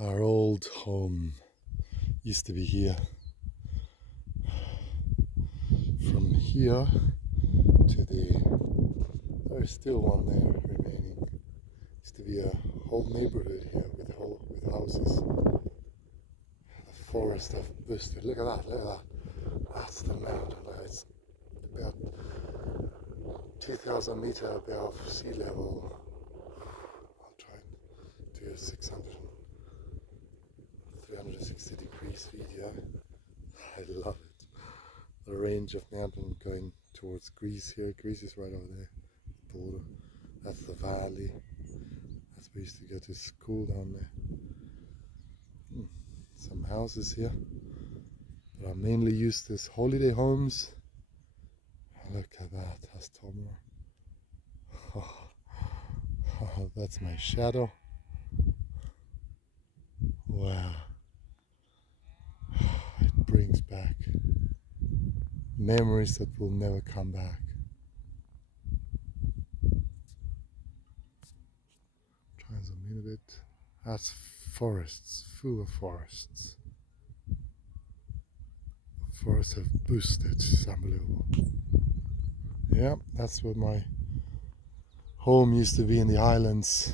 Our old home used to be here. From here to there's still one there remaining. Used to be a whole neighborhood here with houses. The forest of Buster. Look at that. That's the mountain. It's about 2,000 meters above sea level. I'll try and do a 360 degrees video. I love it. The range of mountain going towards Greece here. Greece is right over there, the border. That's the valley. That's where we used to go to school down there. Some houses here, but I mainly use this holiday homes. Look at that, that's Tomor. Oh, that's my shadow. Wow. It brings back memories that will never come back. Try and zoom in a bit. That's forests, full of forests. Forests have boosted, it's unbelievable. Yeah, that's what my home used to be in the islands.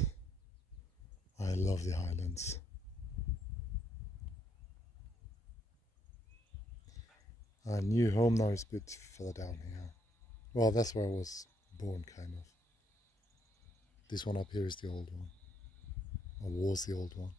I love the islands. Our new home now is a bit further down here. Well, that's where I was born, kind of. This one up here is the old one, or was the old one.